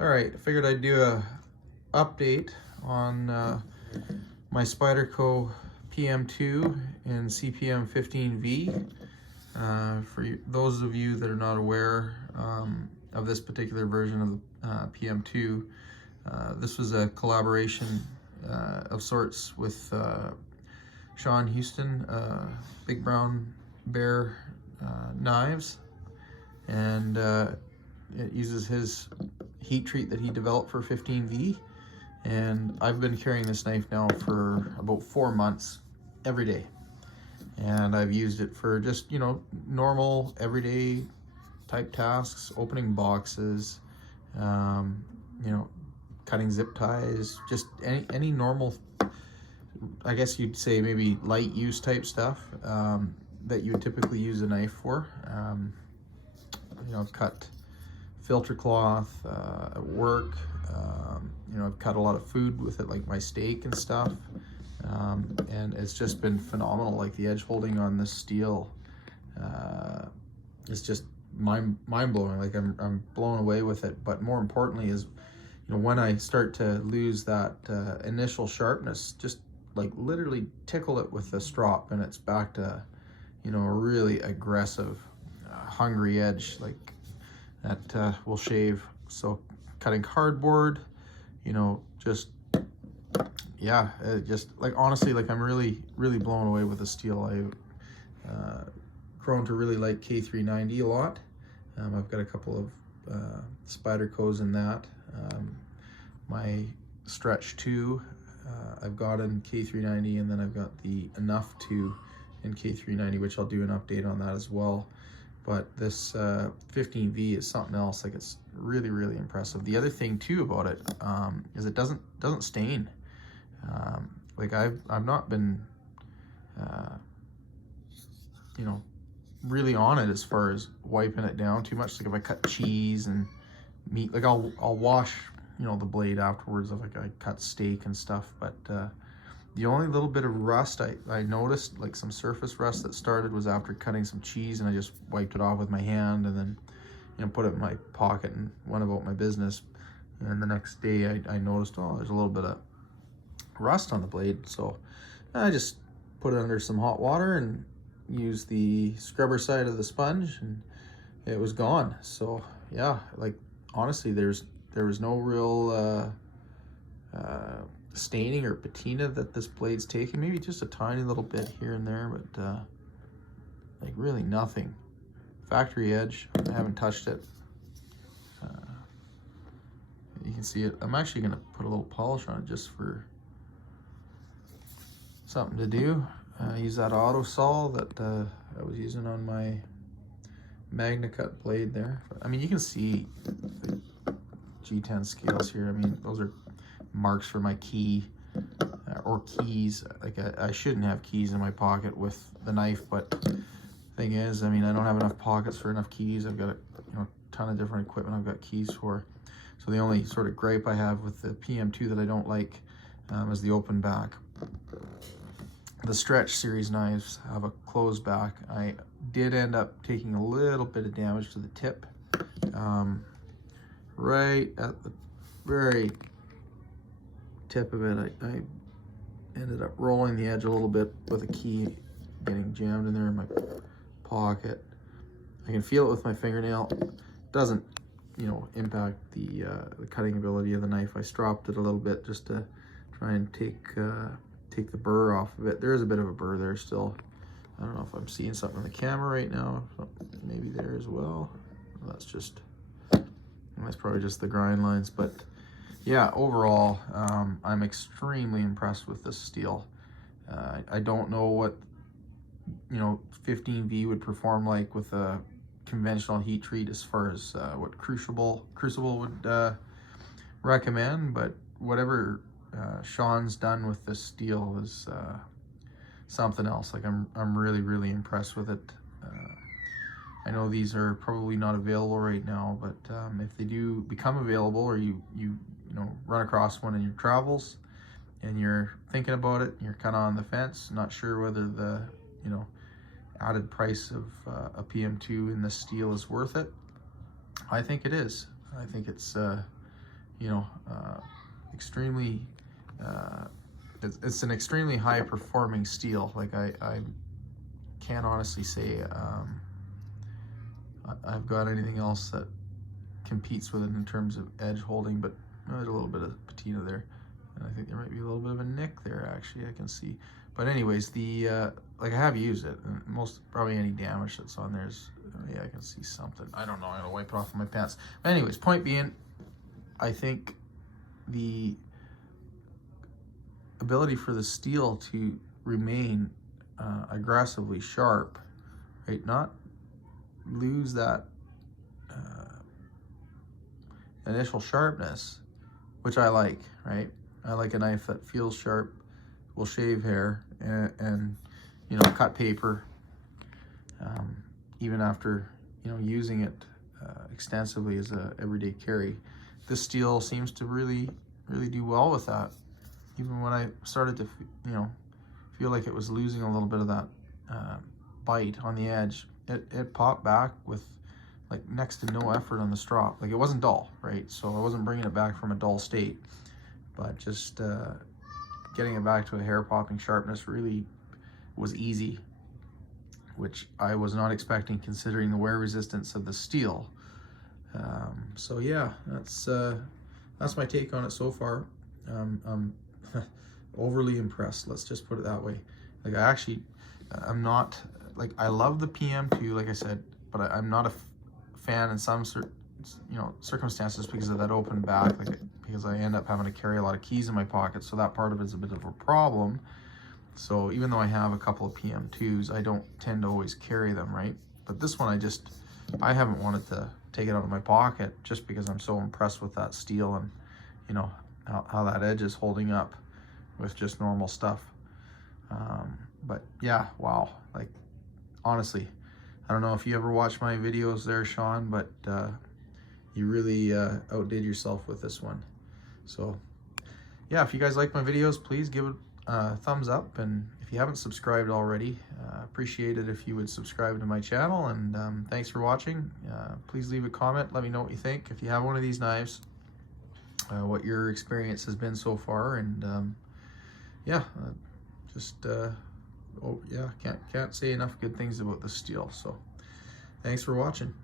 All right, I figured I'd do a update on my Spyderco PM2 and CPM-15V. For those of you that are not aware of this particular version of the PM2, this was a collaboration of sorts with Sean Houston, Big Brown Bear knives, and it uses his heat treat that he developed for 15V. And I've been carrying this knife now for about 4 months every day, and I've used it for just, you know, normal everyday type tasks, opening boxes, you know, cutting zip ties, just any normal, I guess you'd say maybe light use type stuff that you would typically use a knife for. You know, cut filter cloth at work. You know, I've cut a lot of food with it, like my steak and stuff, and it's just been phenomenal. Like the edge holding on this steel is just mind blowing. Like I'm blown away with it. But more importantly is, you know, when I start to lose that initial sharpness, just like literally tickle it with the strop, and it's back to, you know, a really aggressive, hungry edge like that will shave. So cutting cardboard, you know, just, yeah, just like honestly, like I'm really blown away with the steel. I've grown to really like K390 a lot. I've got a couple of Spydercos in that. My Stretch 2 I've got in K390, and then I've got the Enough 2 in K390, which I'll do an update on that as well. But this 15V is something else. Like, it's really impressive. The other thing too about it is it doesn't stain. Like I've not been you know, really on it as far as wiping it down too much. Like if I cut cheese and meat, like I'll wash, you know, the blade afterwards if like I cut steak and stuff. But the only little bit of rust I noticed, like some surface rust that started, was after cutting some cheese, and I just wiped it off with my hand and then, you know, put it in my pocket and went about my business. And the next day I noticed, oh, there's a little bit of rust on the blade. So I just put it under some hot water and used the scrubber side of the sponge, and it was gone. So yeah, like honestly, there was no real staining or patina that this blade's taken. Maybe just a tiny little bit here and there, but like really nothing. Factory edge. I haven't touched it. You can see it. I'm actually gonna put a little polish on it just for something to do. Use that auto saw that I was using on my Magna Cut blade there. But, I mean, you can see the G10 scales here. I mean, those are marks for my key or keys. Like I shouldn't have keys in my pocket with the knife, but thing is, I mean, I don't have enough pockets for enough keys. I've got a, you know, ton of different equipment I've got keys for. So the only sort of gripe I have with the PM2 that I don't like is the open back. The Stretch series knives have a closed back. I did end up taking a little bit of damage to the tip. Right at the very tip of it, I ended up rolling the edge a little bit with a key getting jammed in there in my pocket. I can feel it with my fingernail. It doesn't, you know, impact the cutting ability of the knife. I stropped it a little bit just to try and take the burr off of it. There is a bit of a burr there still. I don't know if I'm seeing something on the camera right now. Maybe there as well. That's probably just the grind lines. But yeah, overall, I'm extremely impressed with this steel. I don't know what, you know, 15V would perform like with a conventional heat treat as far as what Crucible would recommend, but whatever Sean's done with this steel is something else. Like I'm really impressed with it. I know these are probably not available right now, but if they do become available, or you know, run across one in your travels and you're thinking about it, you're kind of on the fence, not sure whether the, you know, added price of a PM2 in the steel is worth it, I think it is. I think it's you know, extremely, it's an extremely high performing steel. Like I can't honestly say I've got anything else that competes with it in terms of edge holding, but there's a little bit of patina there, and I think there might be a little bit of a nick there, actually, I can see. But anyways, the like, I have used it, and probably any damage that's on there is, yeah, I can see something. I don't know, I'm gonna wipe it off of my pants. But anyways, point being, I think the ability for the steel to remain aggressively sharp, right, not lose that initial sharpness, which I like, right? I like a knife that feels sharp, will shave hair, and you know, cut paper, even after, you know, using it extensively as a everyday carry. This steel seems to really do well with that. Even when I started to, you know, feel like it was losing a little bit of that bite on the edge, it popped back with like next to no effort on the strop. Like, it wasn't dull, right? So I wasn't bringing it back from a dull state, but just getting it back to a hair popping sharpness really was easy, which I was not expecting considering the wear resistance of the steel. So yeah, that's my take on it so far. I'm overly impressed, let's just put it that way. Like, I'm not, like, I love the PM2, like I said, but I'm not a fan in some circumstances because of that open back, like, because I end up having to carry a lot of keys in my pocket, so that part of it is a bit of a problem. So even though I have a couple of PM2s, I don't tend to always carry them, right? But this one, I haven't wanted to take it out of my pocket just because I'm so impressed with that steel and, you know, how that edge is holding up with just normal stuff. But yeah, wow, like, honestly, I don't know if you ever watch my videos there, Sean, but you really outdid yourself with this one. So yeah, if you guys like my videos, please give it a thumbs up, and if you haven't subscribed already, appreciate it if you would subscribe to my channel. And thanks for watching. Please leave a comment, let me know what you think if you have one of these knives, what your experience has been so far. And yeah, oh yeah, can't say enough good things about the steel. So thanks for watching.